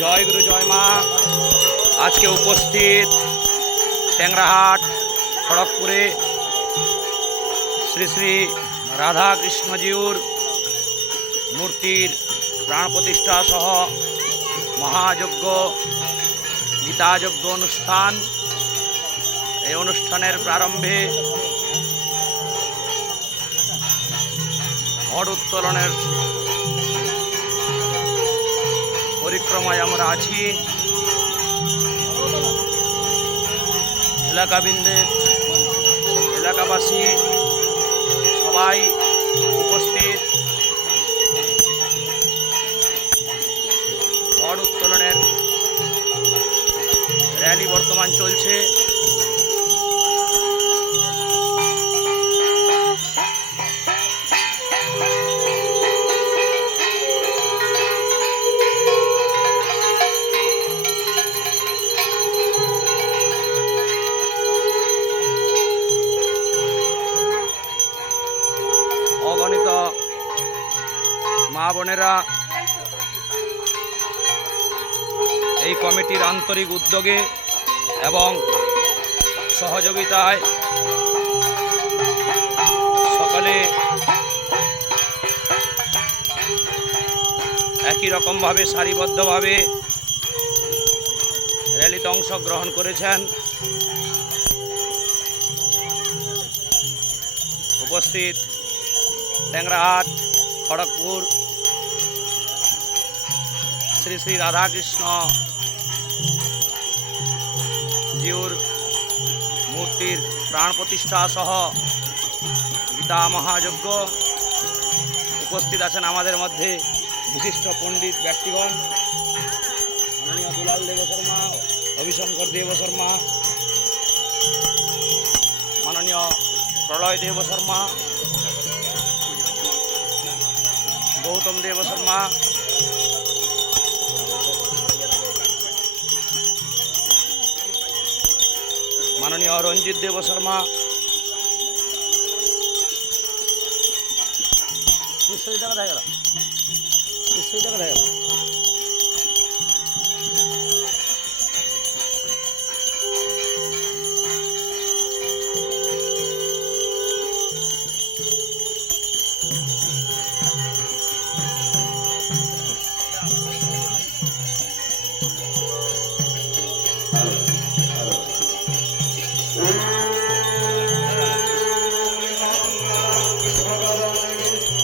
জয় গুরু জয় মা। আজকে উপস্থিত ট্যাংরাহাট খড়গপুরে শ্রী শ্রী রাধা কৃষ্ণজিউর মূর্তির প্রাণ প্রতিষ্ঠা সহ মহাযজ্ঞ গীতাযজ্ঞ অনুষ্ঠান। এই অনুষ্ঠানের প্রারম্ভে ঘট উত্তোলনের পরিক্রমায় আমরা আছি। এলাকাবাসী সবাই উপস্থিত। ঘট উত্তোলনের র্যালি বর্তমান চলছে। অগণিত মা বোনেরা এই কমিটির আন্তরিক উদ্যোগে এবং সহযোগিতায় সকলে একই রকমভাবে সারিবদ্ধভাবে র্যালিতে অংশগ্রহণ করেছেন। উপস্থিত ট্যাংরাহাট খড়গপুর শ্রী শ্রী রাধাকৃষ্ণ জিউর মূর্তির প্রাণ প্রতিষ্ঠা সহ গীতা মহাযজ্ঞ। উপস্থিত আছেন আমাদের মধ্যে বিশিষ্ট পণ্ডিত ব্যক্তিগণ, মাননীয় দুলাল দেব শর্মা, অভিশঙ্কর দেব শর্মা, মাননীয় প্রলয় দেব শর্মা, গৌতম দেব শর্মা, মাননীয় রঞ্জিত দেব শর্মা, নিশ্চয়ই দেখা গেল।